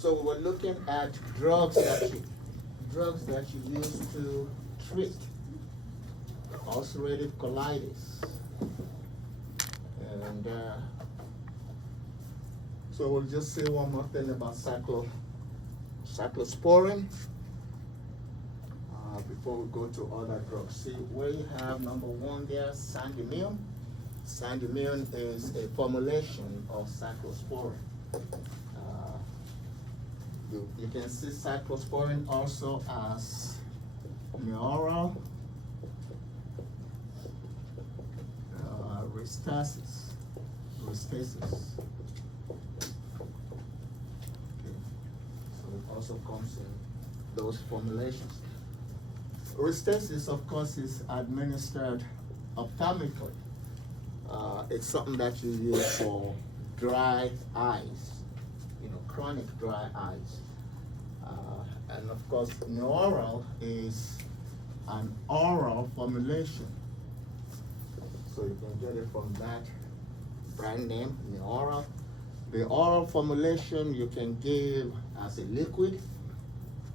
So we were looking at drugs that you use to treat ulcerative colitis. And so we'll just say one more thing about cyclosporin before we go to other drugs. See where you have number one there, Sandimmune. Sandimmune is a formulation of cyclosporin. You can see cyclosporin also as Neoral, Restasis. Okay. So it also comes in those formulations. Restasis, of course, is administered ophthalmically. It's something that you use for dry eyes, chronic dry eyes. And of course, Neoral is an oral formulation. So you can get it from that brand name, Neoral. The oral formulation you can give as a liquid.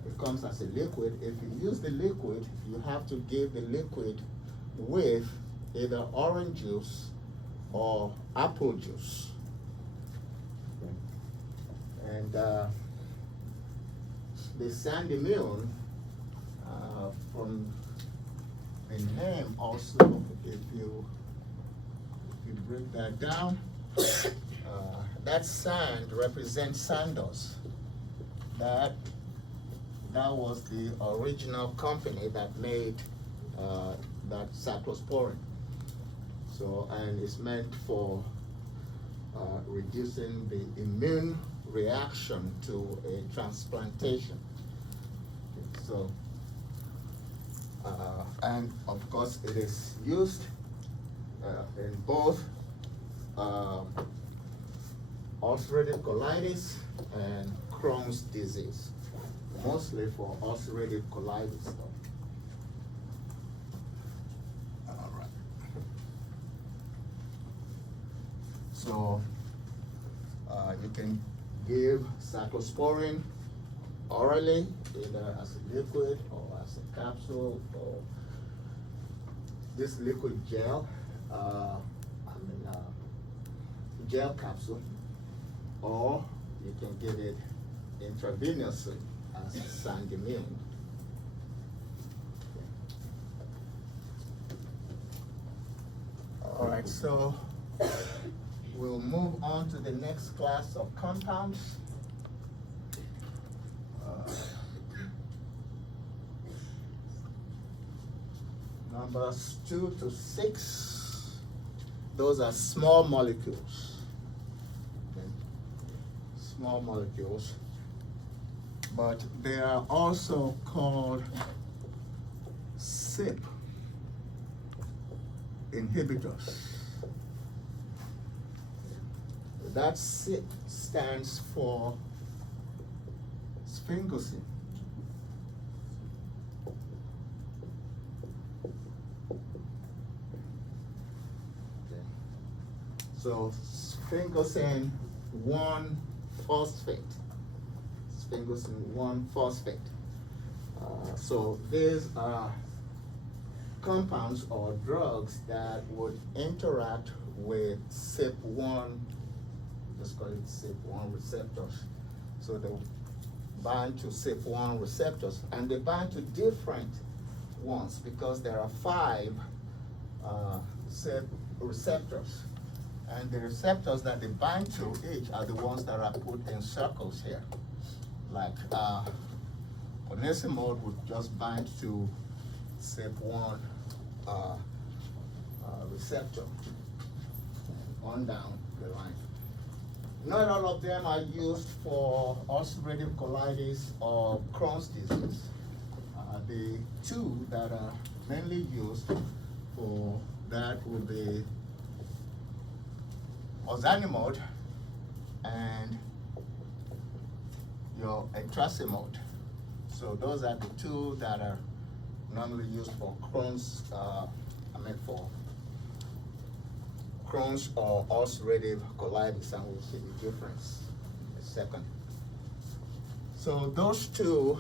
It comes as a liquid. If you use the liquid, you have to give the liquid with either orange juice or apple juice. And the Sandimmune, from the name also, if you break that down, that sand represents Sandoz. That was the original company that made that cyclosporin. So, and it's meant for reducing the immune reaction to a transplantation. So, and of course it is used in both ulcerative colitis and Crohn's disease, mostly for ulcerative colitis though. All right. So you can give cyclosporin orally, either as a liquid or as a capsule, or this liquid gel, gel capsule, or you can give it intravenously as Sandimmune. All right, so we'll move on to the next class of compounds. Numbers 2 to 6, those are small molecules. Okay. Small molecules, but they are also called CYP inhibitors. That CYP stands for sphingosine. So sphingosine 1-phosphate. Sphingosine 1-phosphate. So these are compounds or drugs that would interact with CYP1, just call it CYP1 receptors. So they bind to CYP1 receptors, and they bind to different ones because there are 5 CYP receptors. And the receptors that they bind to each are the ones that are put in circles here. Like ponesimod would just bind to CYP1 receptor on down the line. Not all of them are used for ulcerative colitis or Crohn's disease. The 2 that are mainly used for that would be ozanimod and your etrasimod. So those are the 2 that are normally used for Crohn's, for Crohn's or ulcerative colitis, and we'll see the difference in a second. So those two,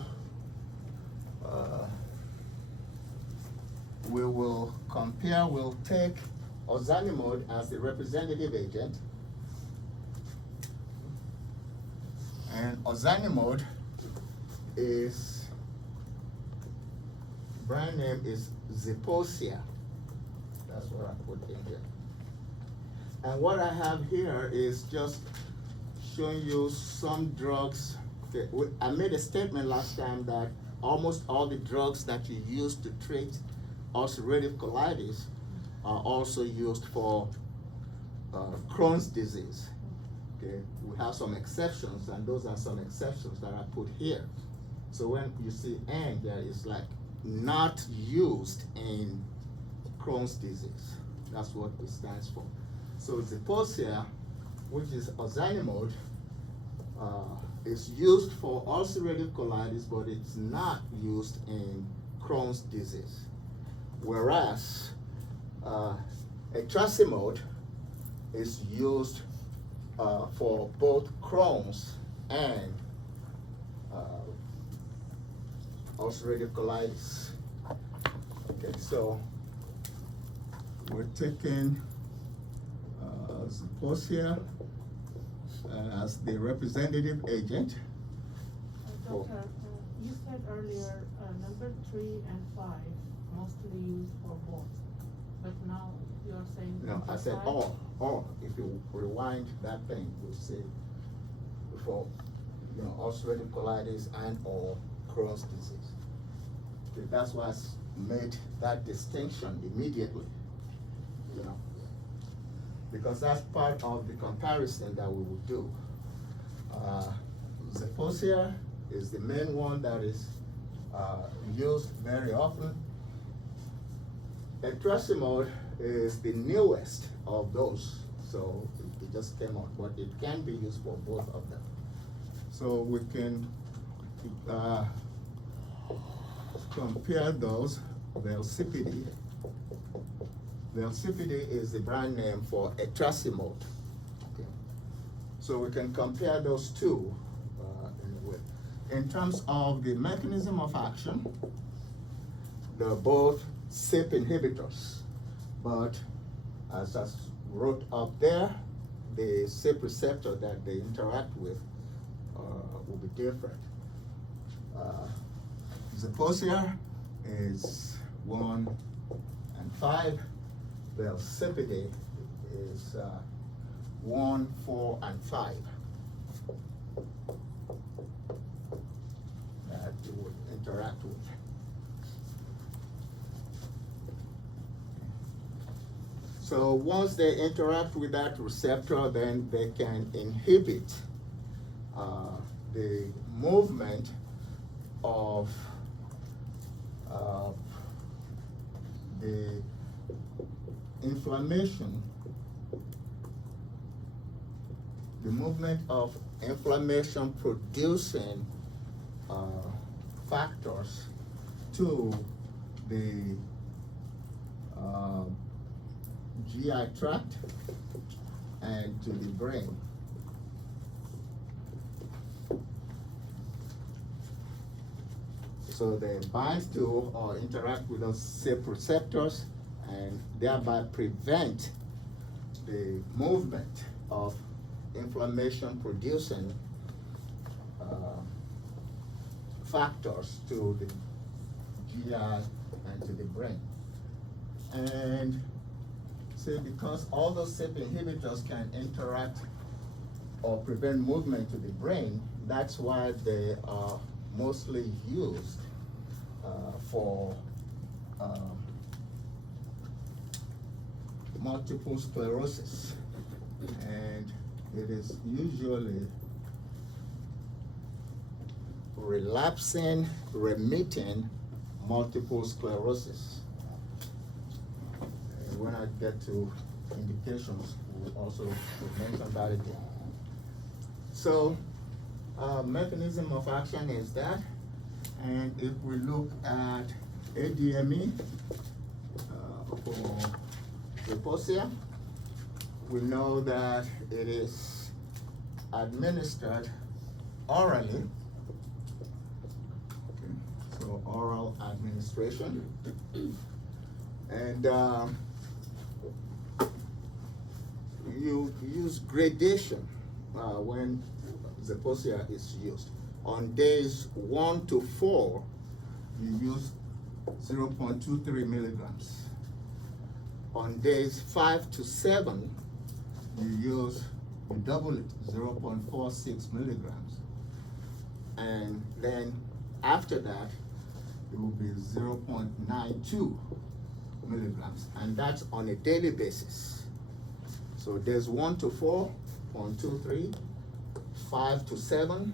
we will compare. We'll take ozanimod as the representative agent, and ozanimod is, brand name is Zeposia. That's what I put in here. And what I have here is just showing you some drugs. Okay, I made a statement last time that almost all the drugs that you use to treat ulcerative colitis are also used for Crohn's disease. Okay, we have some exceptions, and those are some exceptions that I put here. So when you see N there, it's like not used in Crohn's disease. That's what it stands for. So Zeposia, which is ozanimod, is used for ulcerative colitis, but it's not used in Crohn's disease. Whereas etrasimod is used for both Crohn's and ulcerative colitis. Okay, so we're taking Zeposia as the representative agent. Doctor, you said earlier number 3 and 5 mostly used for both, but now you're saying No, I said five? all. If you rewind that thing, we say for ulcerative colitis and or Crohn's disease. Okay, that's why I made that distinction immediately. Because that's part of the comparison that we will do. Zeposia is the main one that is used very often. Etrasimod is the newest of those, so it just came out, but it can be used for both of them. So we can compare those. Velsipity. Velsipity is the brand name for etrasimod. Okay. So we can compare those two in a way. In terms of the mechanism of action, they're both CYP inhibitors, but as I wrote up there, the CYP receptor that they interact with will be different. Zeposia is 1 and 5. Velsipity is 1, 4, and 5. That you would interact with. So once they interact with that receptor, then they can inhibit the movement of the inflammation, the movement of inflammation producing factors to the GI tract and to the brain. So they bind to or interact with those CYP receptors and thereby prevent the movement of inflammation producing factors to the GI and to the brain. And see, because all those CYP inhibitors can interact or prevent movement to the brain, that's why they are mostly used for multiple sclerosis, and it is usually relapsing, remitting multiple sclerosis. And when I get to indications, we'll also mention that again. So, mechanism of action is that, and if we look at ADME for Zeposia, we know that it is administered orally administration. And you use gradation when Zeposia is used. On days 1 to 4, you use 0.23 milligrams. On days 5 to 7, you double it, 0.46 milligrams. And then after that, it will be 0.92 milligrams, and that's on a daily basis. So days 1 to 4, 0.23, 5 to 7,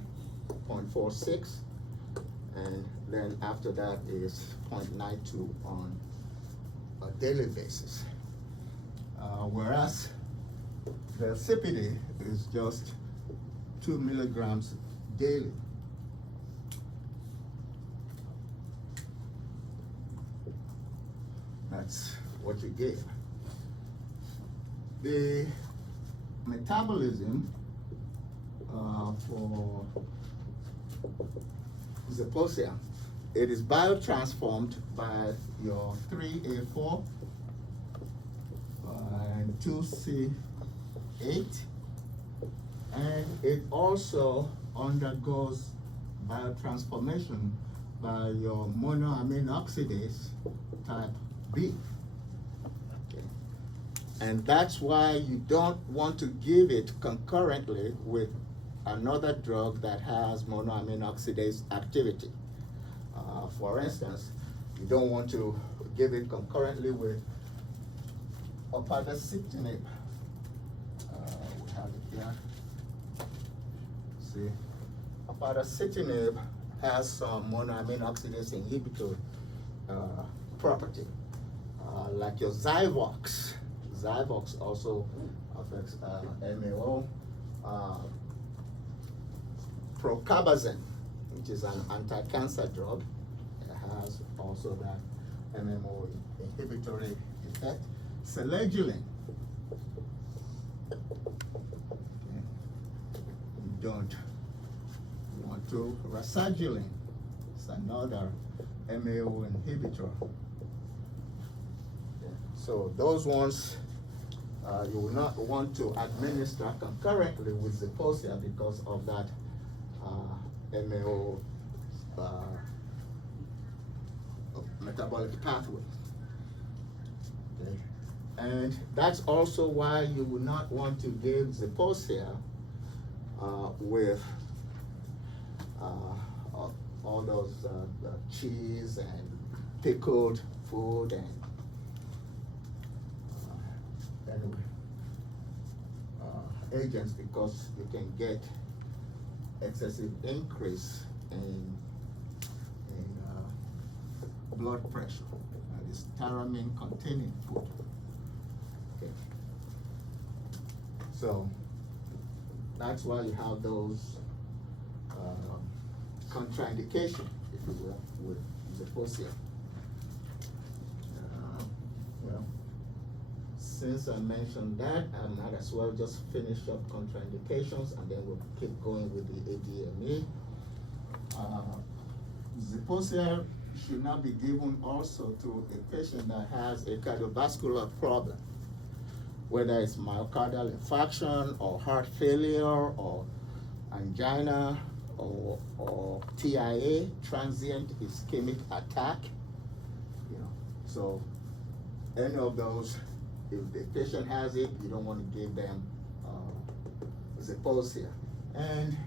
0.46, and then after that is 0.92 on a daily basis. Whereas the Velsipity is just 2 milligrams daily. That's what you get. The metabolism for Zeposia, it is biotransformed by your 3A4 and 2C8, and it also undergoes biotransformation by your monoamine oxidase type B. Okay. And that's why you don't want to give it concurrently with another drug that has monoamine oxidase activity. For instance, you don't want to give it concurrently with upadacitinib. We have it here. See, upadacitinib has some monoamine oxidase inhibitor property, like your Zyvox. Zyvox also affects MAO. Procarbazine, which is an anti-cancer drug, it has also that MMO inhibitory effect. Selegiline. Okay. You don't want to. Rasagiline. It's another MAO inhibitor. Okay. So those ones you will not want to administer concurrently with Zeposia because of that MAO metabolic pathway. Okay. And that's also why you will not want to give Zeposia with all those cheese and pickled food and agents, because you can get excessive increase in blood pressure. That is tyramine containing food. Okay. So that's why you have those contraindications, if you will, with Zeposia. Well, since I mentioned that, I might as well just finish up contraindications and then we'll keep going with the ADME. Zeposia should not be given also to a patient that has a cardiovascular problem, whether it's myocardial infarction or heart failure or angina or TIA, transient ischemic attack. You know, so any of those, if the patient has it, you don't want to give them Zeposia. And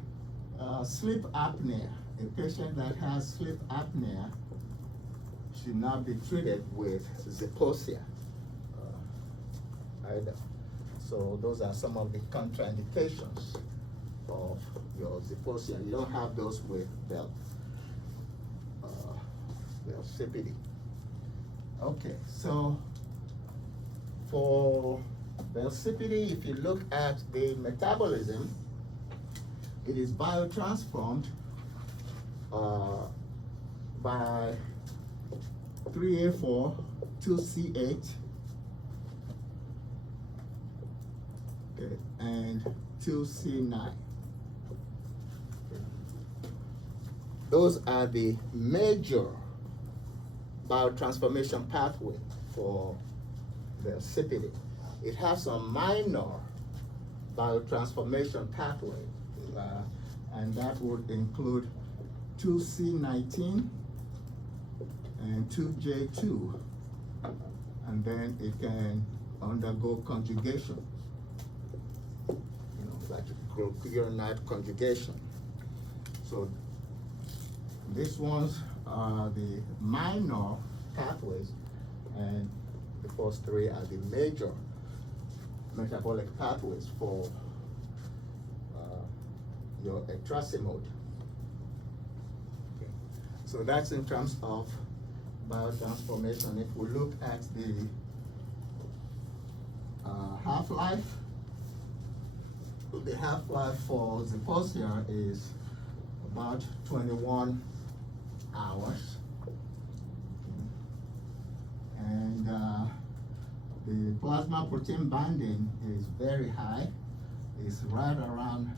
sleep apnea. A patient that has sleep apnea should not be treated with Zeposia either. So those are some of the contraindications of your Zeposia. You don't have those with Velsipity. Okay, so for Velsipity, if you look at the metabolism, it is biotransformed by 3A4, 2C8, okay, and 2C9. Okay. Those are the major biotransformation pathway for the insipidity. It has a minor biotransformation pathway, and that would include 2C19 and 2J2, and then it can undergo conjugation, like glucuronide conjugation. So these ones are the minor pathways, and the first three are the major metabolic pathways for your etrasimode. Okay. So that's in terms of biotransformation. If we look at the half-life, the half-life for Zeposia is about 21 hours. And the plasma protein binding is very high. It's right around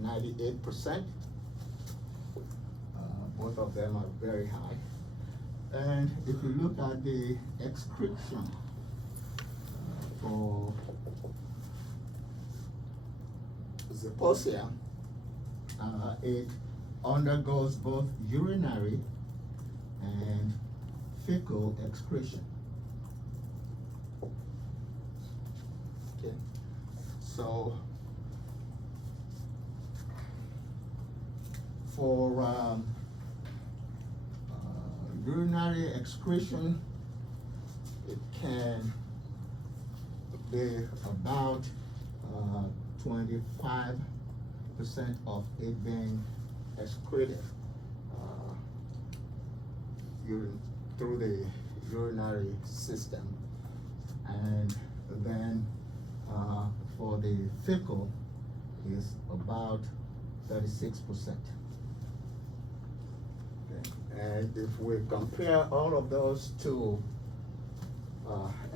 98%. Both of them are very high. And if you look at the excretion for Zeposia, it undergoes both urinary and fecal excretion. Okay, so for urinary excretion, it can be about 25% of it being excreted through the urinary system, and then for the fecal is about 36%. Okay. And if we compare all of those to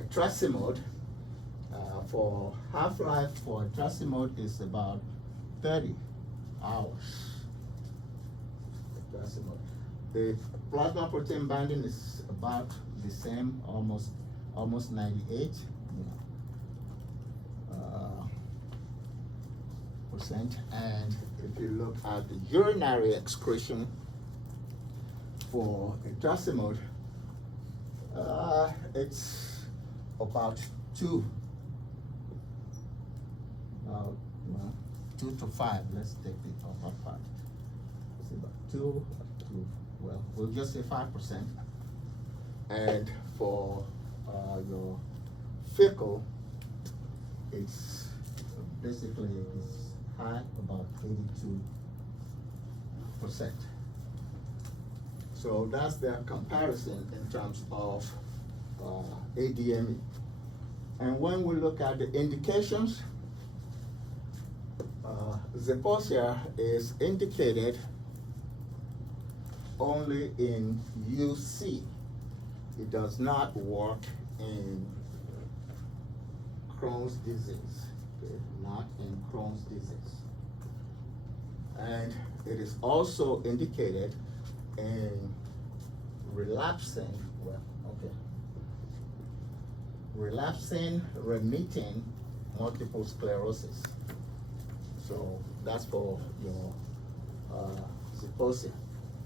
etrasimode, for half-life for etrasimode is about 30 hours. Etrasimode. The plasma protein binding is about the same, almost 98 percent. And if you look at the urinary excretion for etrasimode, it's about 2 to 5. Let's take the upper part. It's about 2 to, well, we'll just say 5%. And for your fecal, it's basically it's high, about 82%. So that's their comparison in terms of ADME. And when we look at the indications, Zeposia is indicated only in UC. It does not work in Crohn's disease, okay? Not in Crohn's disease. And it is also indicated in relapsing remitting multiple sclerosis. So that's for your Zeposia.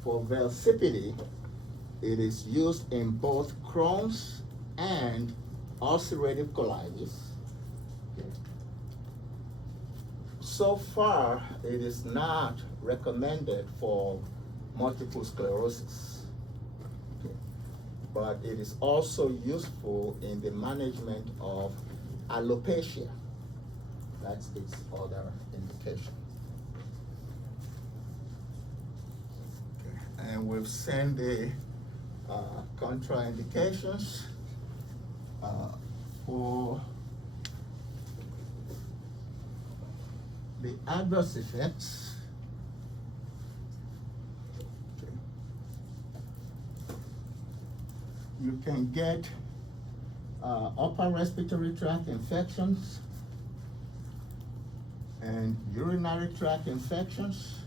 For Velsipity, it is used in both Crohn's and ulcerative colitis. Okay. So far, it is not recommended for multiple sclerosis. Okay. But it is also useful in the management of alopecia. That's its other indication. Okay. And we've seen the contraindications for the adverse effects. Okay. You can get upper respiratory tract infections and urinary tract infections.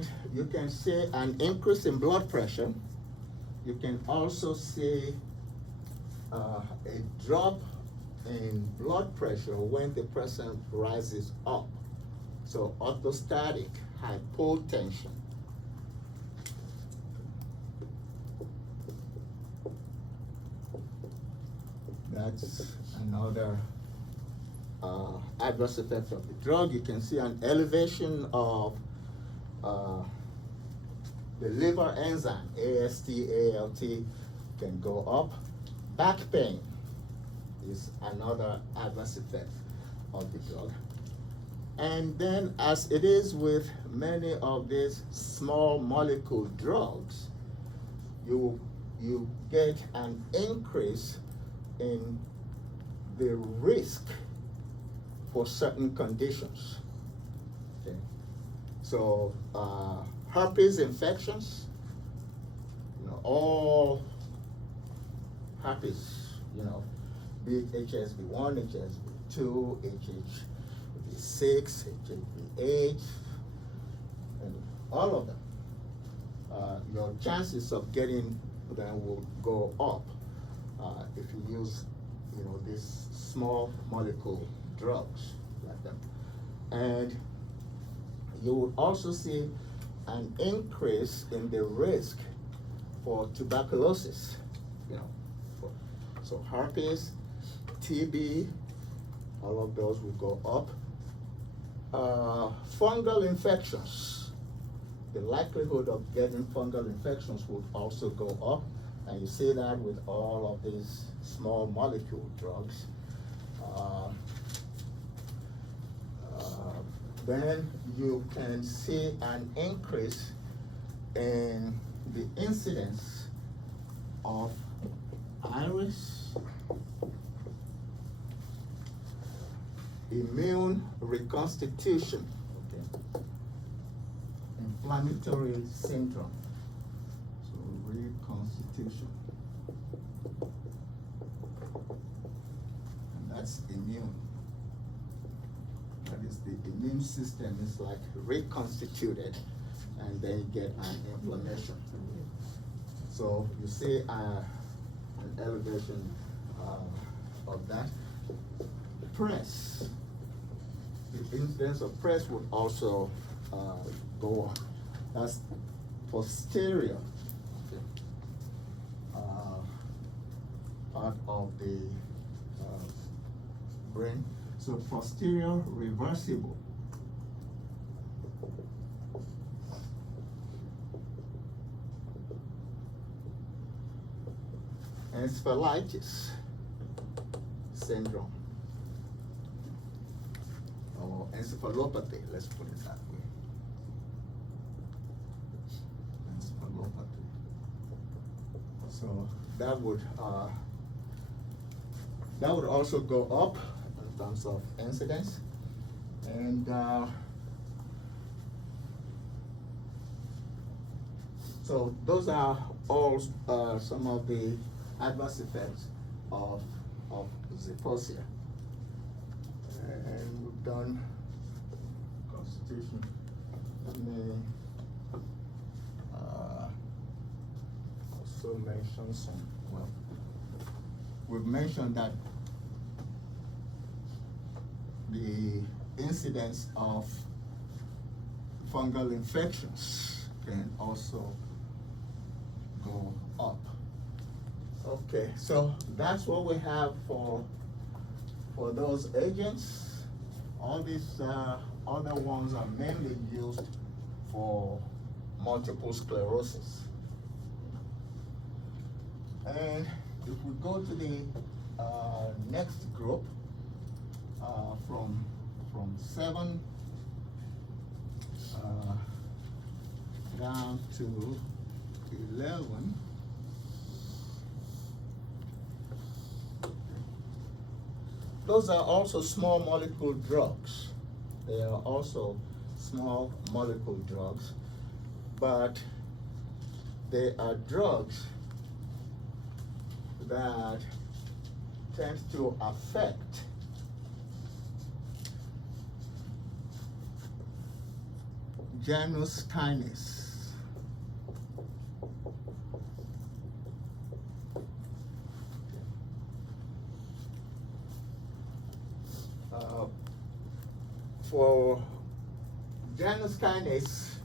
And you can see an increase in blood pressure. You can also see a drop in blood pressure when the person rises up. So orthostatic hypotension. That's another adverse effect of the drug. You can see an elevation of the liver enzyme, AST, ALT, can go up. Back pain is another adverse effect of the drug. And then, as it is with many of these small molecule drugs, you get an increase in the risk for certain conditions. Okay. So herpes infections, all herpes, be it HSV1, HSV2, HHV6, HHV8, and all of them, your chances of getting them will go up if you use, these small molecule drugs like them. And you will also see an increase in the risk for tuberculosis, so herpes, TB, all of those will go up. Fungal infections, the likelihood of getting fungal infections will also go up, and you see that with all of these small molecule drugs. Then you can see an increase in the incidence of iris, immune reconstitution, inflammatory syndrome, so reconstitution, and that's immune. That is, the immune system is like reconstituted, and then you get an inflammation. So you see an elevation of that. Press, the incidence of press would also go up. That's posterior part of the brain. So posterior reversible. Encephalitis syndrome, or encephalopathy, let's put it that way. Encephalopathy. So that would also go up in terms of incidence. And so those are all some of the adverse effects of Zeposia. And we've done constitution. Let me also mention some, we've mentioned that the incidence of fungal infections can also go up. Okay, so that's what we have for those agents. All these other ones are mainly used for multiple sclerosis. And if we go to the next group, from 7 down to 11. Those are also small molecule drugs. They are also small molecule drugs, but they are drugs that tend to affect Janus kinase. For Janus kinase,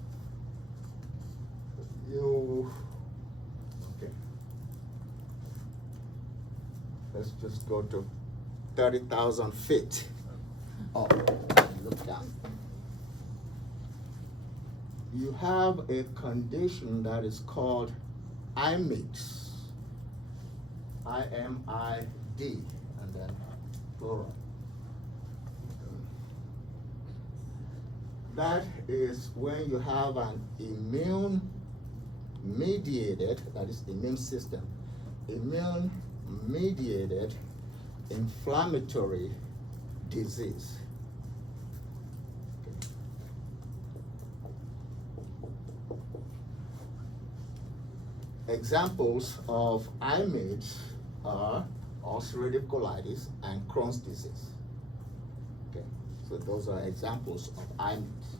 let's just go to 30,000 feet up and look down. You have a condition that is called IMID, I-M-I-D, and then plural. That is when you have an immune-mediated, that is immune system, immune-mediated inflammatory disease. Examples of IMIDs are ulcerative colitis and Crohn's disease. Okay, so those are examples of IMIDs.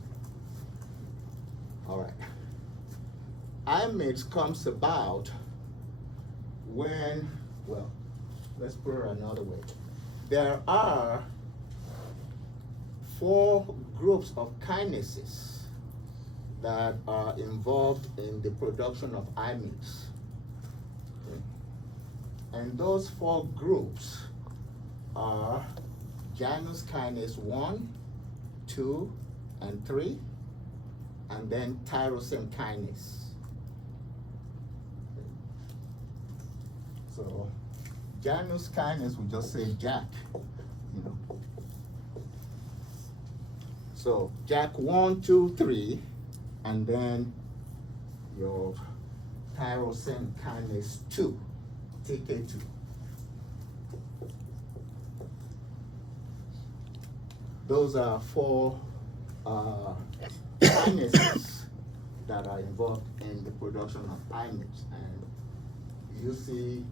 All right. IMIDs comes about when, well, let's put it another way. There are 4 groups of kinases that are involved in the production of IMIDs. Okay. And those 4 groups are Janus kinase 1, 2, and 3, and then tyrosine kinase. Okay. So Janus kinase, we just say Jack, you know. So Jack 1, 2, 3, and then your tyrosine kinase 2, TK2. Those are 4 kinases that are involved in the production of IMIDs, and UC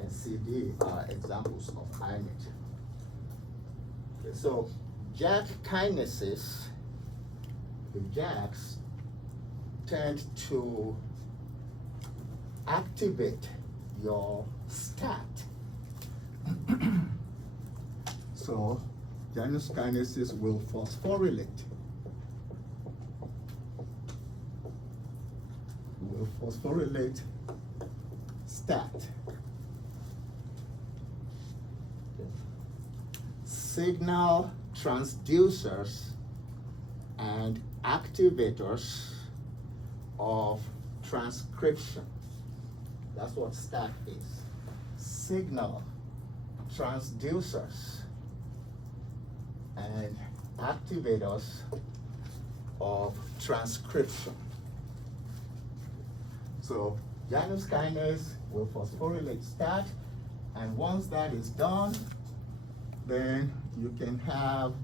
and CD are examples of IMID. Okay, so JAK kinases, the JAKs tend to activate your STAT. So Janus kinases will phosphorylate. Will phosphorylate STAT. Signal transducers and activators of transcription. That's what STAT is. Signal transducers and activators of transcription. So Janus kinase will phosphorylate STAT, and once that is done, then you can have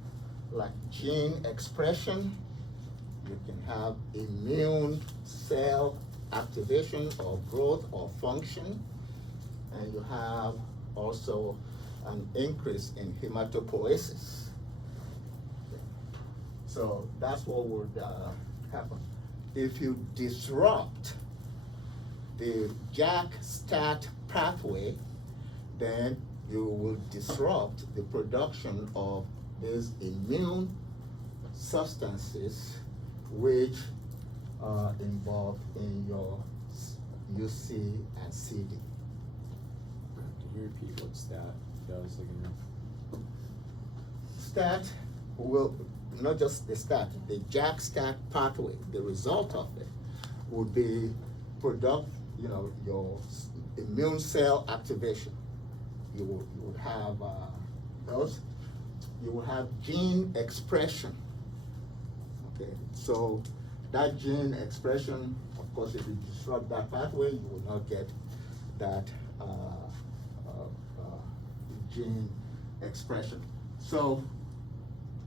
like gene expression, you can have immune cell activation or growth or function, and you have also an increase in hematopoiesis. So that's what would happen. If you disrupt the JAK-STAT pathway, then you will disrupt the production of these immune substances which are involved in your UC and CD. Can you repeat what STAT does again? STAT will, not just the STAT, the JAK-STAT pathway, the result of it would be your immune cell activation. You would have those. You will have gene expression. Okay, so that gene expression, of course, if you disrupt that pathway, you will not get that gene expression. So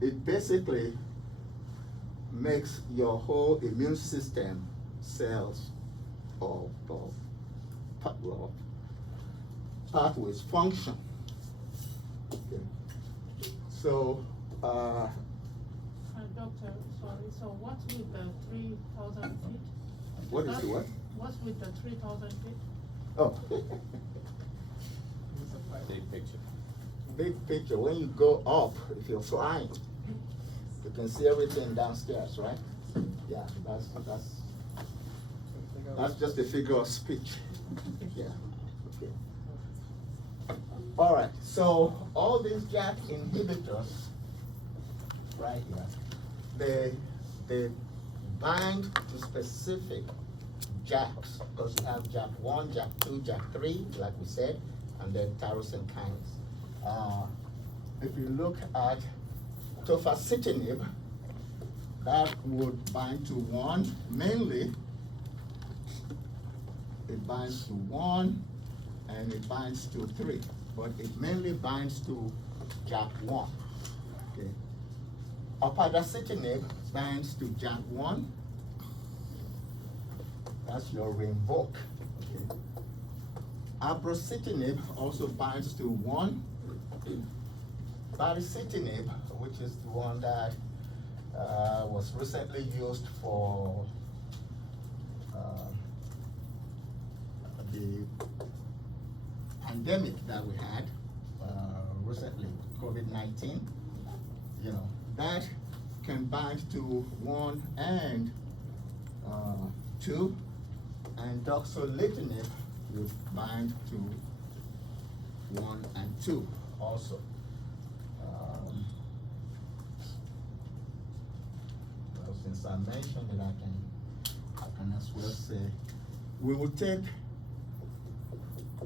it basically makes your whole immune system cells of pathways function. Okay. So Doctor, sorry, so what's with the 3,000 feet? What is it, what? What's with the 3,000 feet? Oh. Big picture. Big picture, when you go up, if you're flying, you can see everything downstairs, right? Yeah, that's just a figure of speech. Yeah, okay. All right, so all these JAK inhibitors, right here, they bind to specific JAKs, because you have JAK1, JAK2, JAK3, like we said, and then tyrosine kinase. If you look at tofacitinib, that would bind to one, mainly it binds to one and it binds to three, but it mainly binds to JAK1. Okay. Upadacitinib binds to JAK1. That's your Rinvoq. Okay. Abrocitinib also binds to one. Baricitinib, which is the one that was recently used for the pandemic that we had recently, COVID-19, you know, that can bind to 1 and 2, and doxorubicin would bind to 1 and 2 also. Well, since I mentioned it, I can as well say, we will take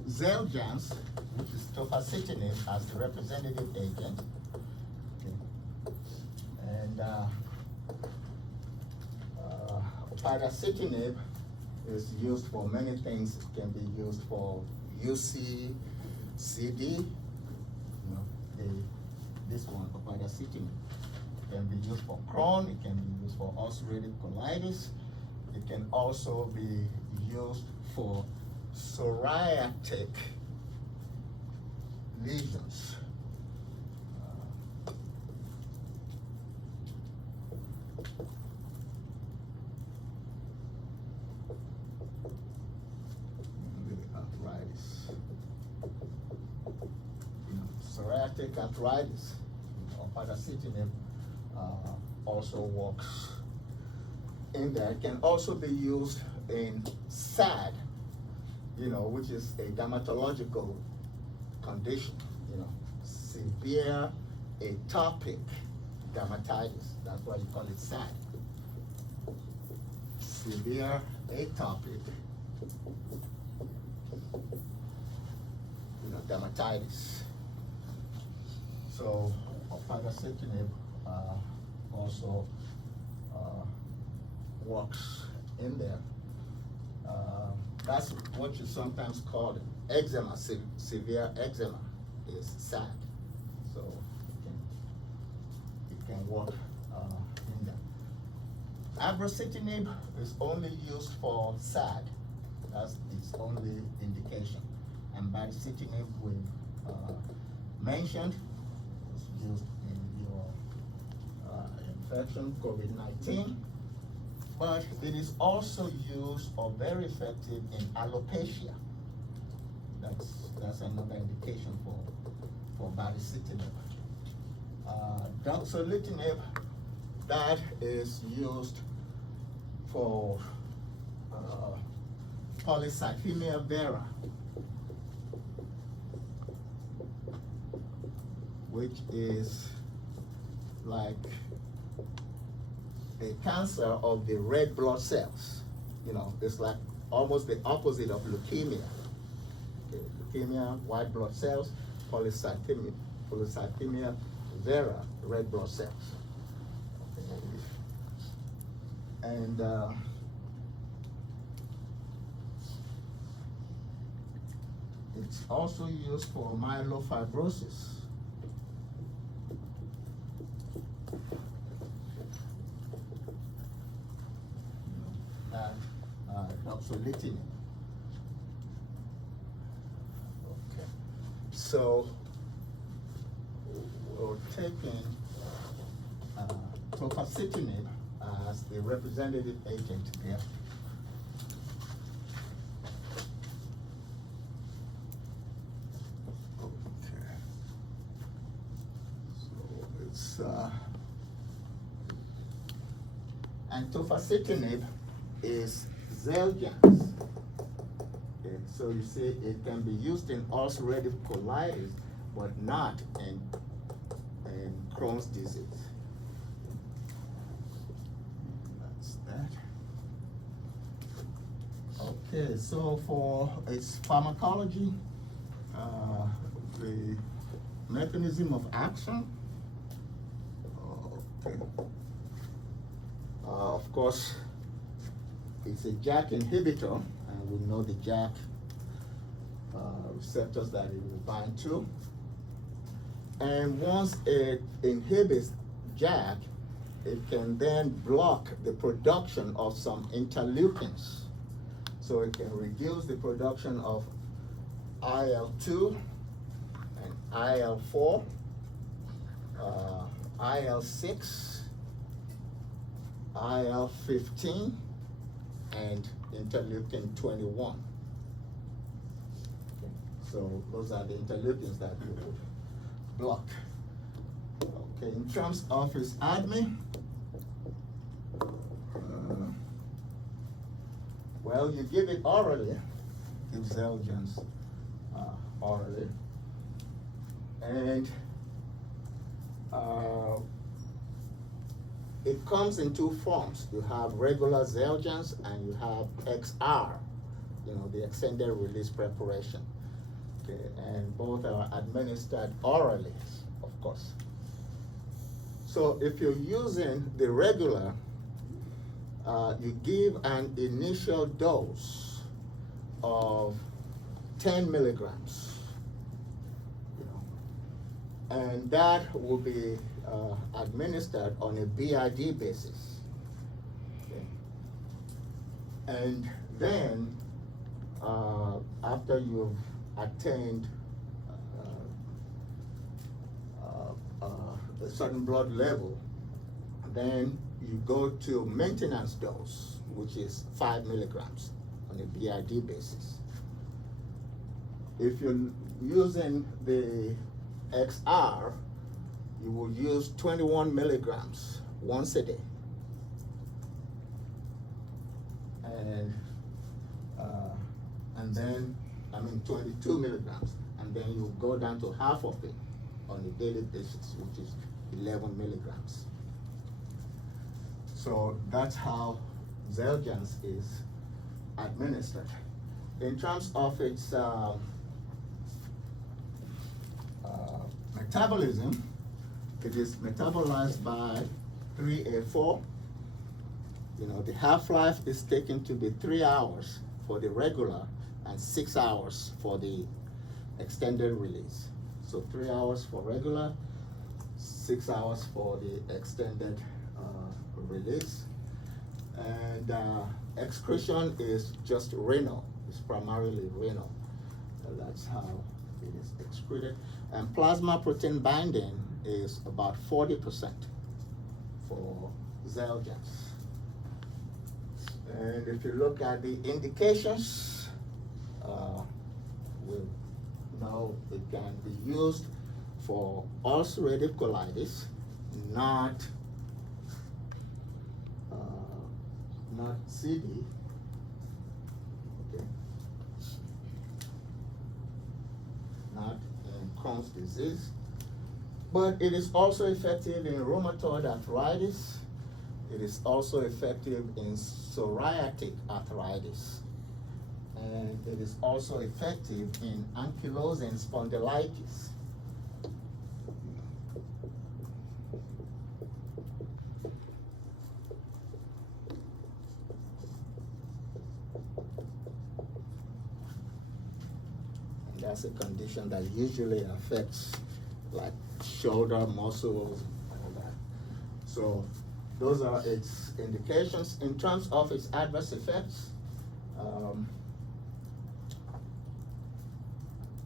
Xeljanz, which is tofacitinib, as the representative agent. Okay. And upadacitinib is used for many things. It can be used for UC, CD, you know, this one, upadacitinib. It can be used for Crohn, it can be used for ulcerative colitis. It can also be used for psoriatic lesions. Arthritis. You know, psoriatic arthritis. Upadacitinib also works in there. It can also be used in SAD, you know, which is a dermatological condition, you know, severe atopic dermatitis. That's why you call it SAD. Severe atopic, you know, dermatitis. So upadacitinib also works in there. That's what you sometimes call eczema, severe eczema is SAD. So it can work in there. Abrocitinib is only used for SAD. That's its only indication. And baricitinib we mentioned is used in your infection, COVID-19. But it is also used or very effective in alopecia. That's another indication for baricitinib. Doxorubicin, that is used for polycythemia vera, which is like a cancer of the red blood cells. You know, it's like almost the opposite of leukemia. Okay, leukemia, white blood cells, polycythemia vera, red blood cells. Okay. And it's also used for myelofibrosis. Doxorubicin. Okay. So we're taking tofacitinib as the representative agent here. Okay. So it's and tofacitinib is Xeljanz. Okay, so you see it can be used in ulcerative colitis, but not in Crohn's disease. That's that. Okay, so for its pharmacology, the mechanism of action, okay. Of course, it's a JAK inhibitor, and we know the JAK receptors that it will bind to. And once it inhibits JAK, it can then block the production of some interleukins. So it can reduce the production of IL-2 and IL-4, IL-6, IL-15, and interleukin 21. Okay. So those are the interleukins that you would block. Okay, in terms of its ADME, well, you give it orally, give Xeljanz orally, and it comes in two forms. You have regular Xeljanz and you have XR, you know, the extended release preparation. Okay, and both are administered orally, of course. So if you're using the regular, you give an initial dose of 10 milligrams, you know, and that will be administered on a BID basis. Okay. And then after you've attained a certain blood level, then you go to maintenance dose, which is 5 milligrams on a BID basis. If you're using the XR, you will use 21 milligrams once a day. And then, 22 milligrams, and then you go down to half of it on a daily basis, which is 11 milligrams. So that's how Xeljanz is administered. In terms of its metabolism, it is metabolized by 3A4. You know, the half-life is taken to be 3 hours for the regular and 6 hours for the extended release. So 3 hours for regular, 6 hours for the extended release. And excretion is just renal. It's primarily renal. That's how it is excreted. And plasma protein binding is about 40% for Xeljanz. And if you look at the indications, we know it can be used for ulcerative colitis, not CD. Okay. Not in Crohn's disease, but it is also effective in rheumatoid arthritis. It is also effective in psoriatic arthritis. And it is also effective in ankylosing spondylitis. And that's a condition that usually affects like shoulder muscles and all that. So those are its indications. In terms of its adverse effects,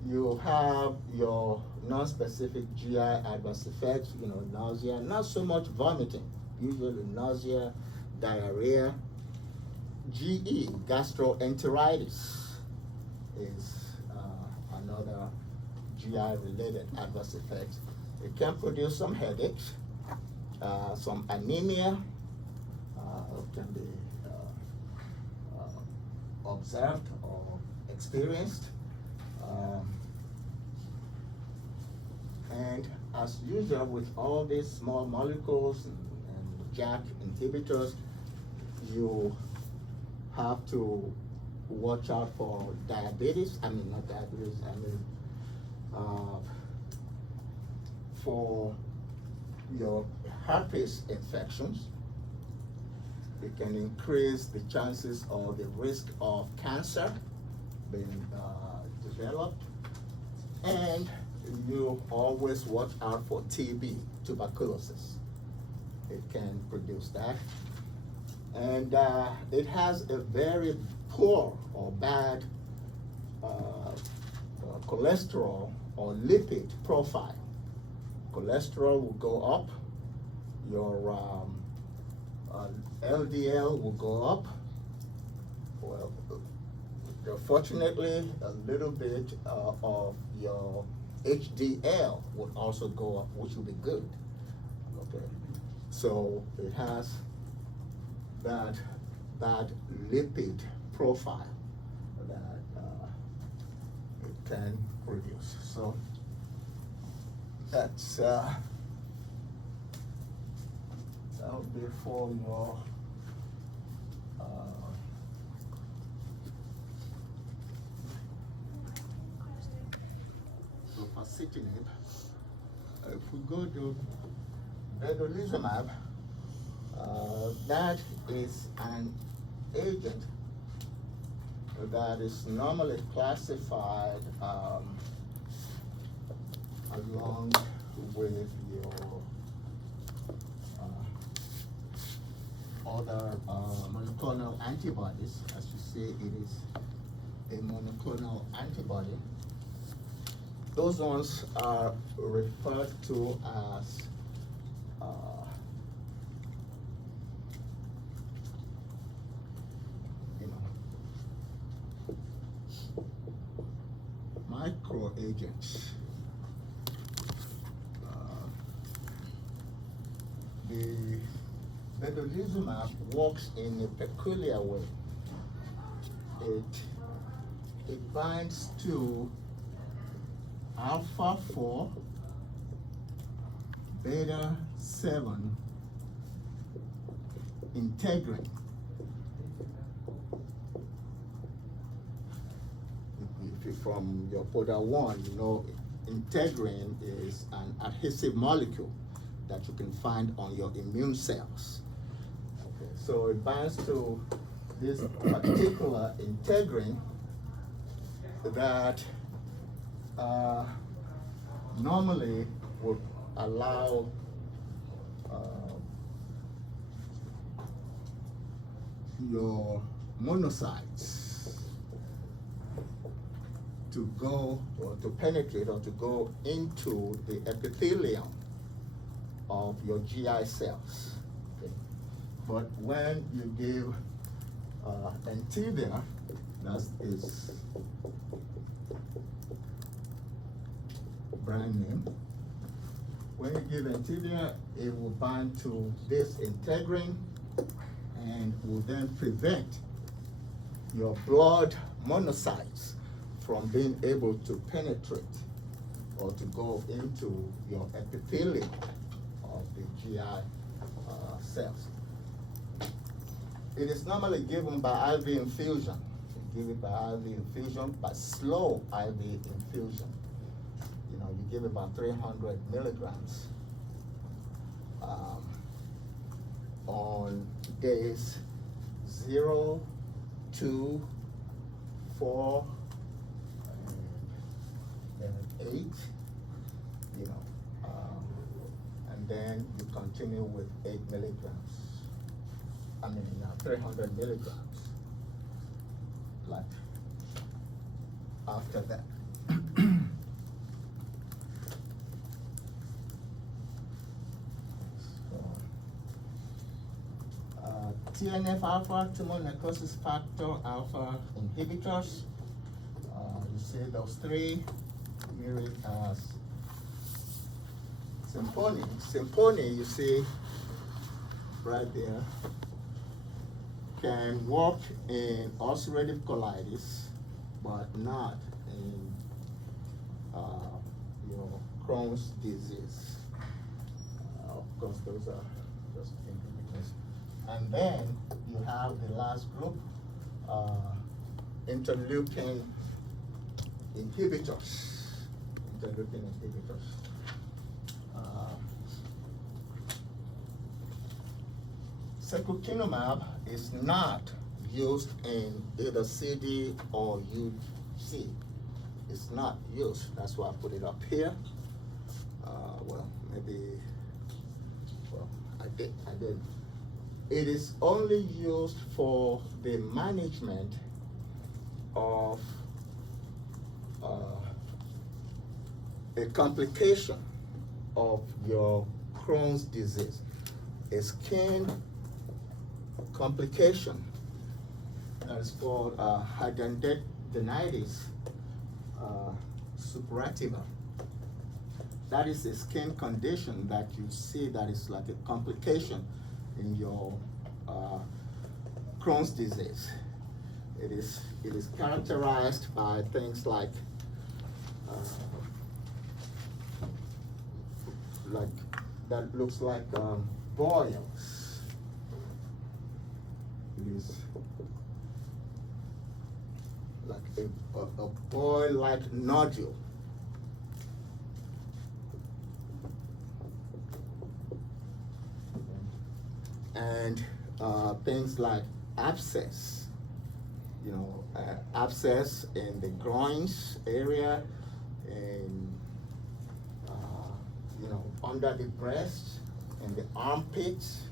you have your non-specific GI adverse effects, you know, nausea, not so much vomiting, usually nausea, diarrhea. GE, gastroenteritis, is another GI-related adverse effect. It can produce some headaches, some anemia, can be observed or experienced. And as usual with all these small molecules and JAK inhibitors, you have to watch out for diabetes. I mean, not diabetes, for your herpes infections. It can increase the chances or the risk of cancer being developed. And you always watch out for TB, tuberculosis. It can produce that. And it has a very poor or bad cholesterol or lipid profile. Cholesterol will go up, your LDL will go up. Well, fortunately, a little bit of your HDL would also go up, which will be good. Okay, so it has that bad lipid profile that it can produce. So that's that would be for your tofacitinib. If we go to vedolizumab, that is an agent that is normally classified along with your other monoclonal antibodies. As you see, it is a monoclonal antibody. Those ones are referred to as micro agents. The vedolizumab works in a peculiar way. It binds to alpha 4 beta 7 integrin. If you're from your Poda 1, you know integrin is an adhesive molecule that you can find on your immune cells. Okay, so it binds to this particular integrin that normally would allow your monocytes to go or to penetrate or to go into the epithelium of your GI cells. Okay. But when you give Entivia, that is brand name. When you give Entivia, it will bind to this integrin and will then prevent your blood monocytes from being able to penetrate or to go into your epithelium of the GI cells. It is normally given by IV infusion. You give it by IV infusion, by slow IV infusion. You know, you give about 300 milligrams on days 0, 2, 4, and 8, you know, and then you continue with 8 milligrams. 300 milligrams, like after that. TNF alpha, tumor necrosis factor alpha inhibitors. You see those three mirrored as Simponi. Simponi, you see right there, can work in ulcerative colitis, but not in Crohn's disease. Of course, those are just inhibitors. And then you have the last group, interleukin inhibitors. Interleukin inhibitors. Secukinumab is not used in either CD or UC. It's not used. That's why I put it up here. I did. It is only used for the management of a complication of your Crohn's disease, a skin complication that is called hidradenitis suppurativa. That is a skin condition that you see that is like a complication in your Crohn's disease. It is characterized by things like that looks like boils. It is like a boil-like nodule. And things like abscess, abscess in the groins area, and under the breast and the armpits.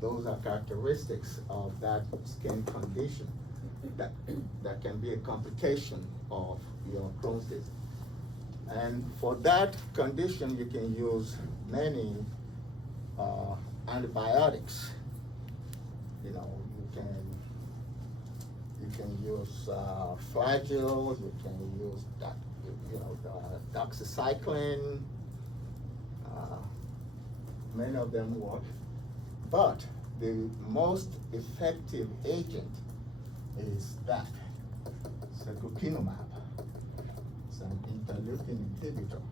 Those are characteristics of that skin condition that can be a complication of your Crohn's disease. And for that condition, you can use many antibiotics. You can use Flagyl, you can use doxycycline. Many of them work, but the most effective agent is that secukinumab. It's an interleukin inhibitor,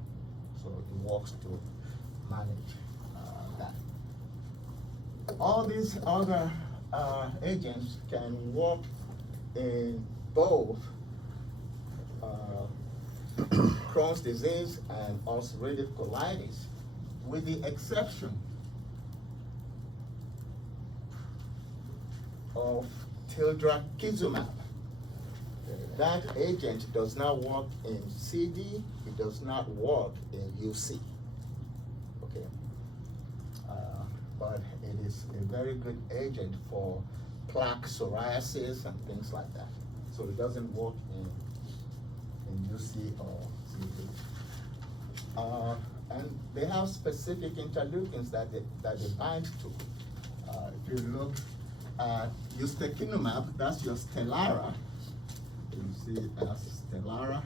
so it works to manage that. All these other agents can work in both Crohn's disease and ulcerative colitis, with the exception of tildrakizumab. That agent does not work in CD, it does not work in UC. Okay. But it is a very good agent for plaque psoriasis and things like that. So it doesn't work in UC or CD. And they have specific interleukins that they bind to. If you look at ustekinumab, that's your Stellara. You see it as Stellara.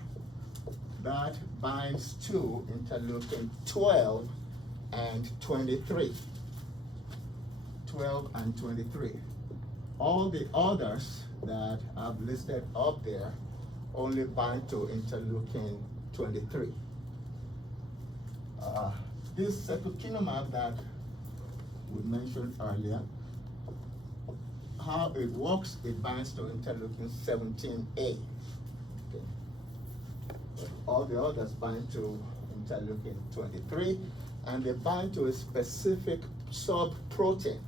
That binds to interleukin 12 and 23. 12 and 23. All the others that I've listed up there only bind to interleukin 23. This secukinumab that we mentioned earlier, how it works, it binds to interleukin 17A. Okay. All the others bind to interleukin 23, and they bind to a specific subprotein,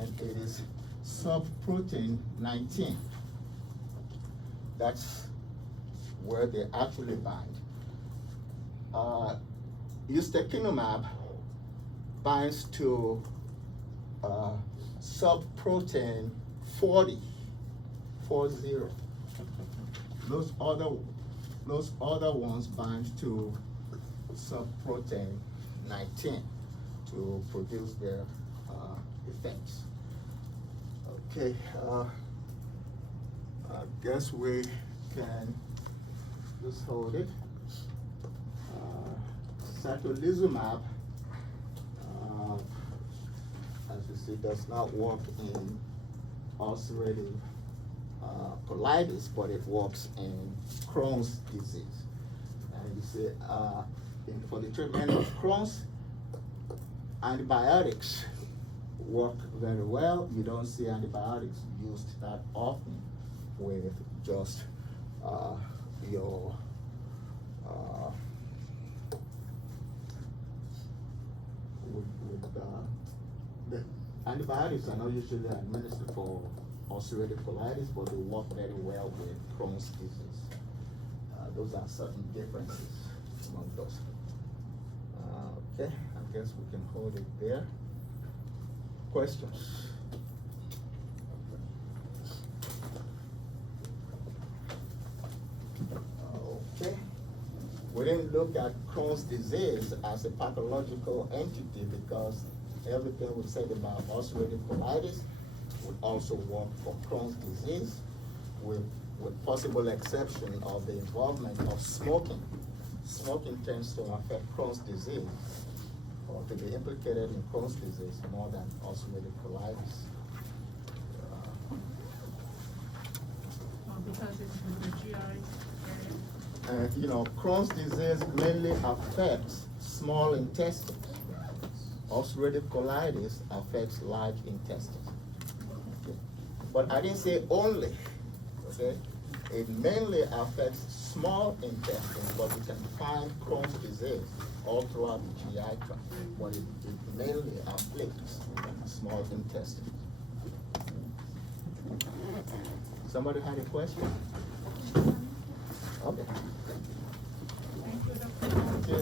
and it is subprotein 19. That's where they actually bind. Ustekinumab binds to subprotein 40. Those other ones bind to subprotein 19 to produce their effects. Okay, I guess we can just hold it. Satolizumab, as you see, does not work in ulcerative colitis, but it works in Crohn's disease. And you see, for the treatment of Crohn's, antibiotics work very well. You don't see antibiotics used that often with just your the antibiotics are not usually administered for ulcerative colitis, but they work very well with Crohn's disease. Those are certain differences among those. Okay, I guess we can hold it there. Questions? Okay. We didn't look at Crohn's disease as a pathological entity because everything we said about ulcerative colitis would also work for Crohn's disease, with possible exception of the involvement of smoking. Smoking tends to affect Crohn's disease, or to be implicated in Crohn's disease more than ulcerative colitis. Because it's in the GI area. You know, Crohn's disease mainly affects small intestines. Ulcerative colitis affects large intestines. Okay. But I didn't say only, okay? It mainly affects small intestines, but you can find Crohn's disease all throughout the GI tract. But it mainly afflicts small intestines. Somebody had a question? Okay. Thank you, Dr.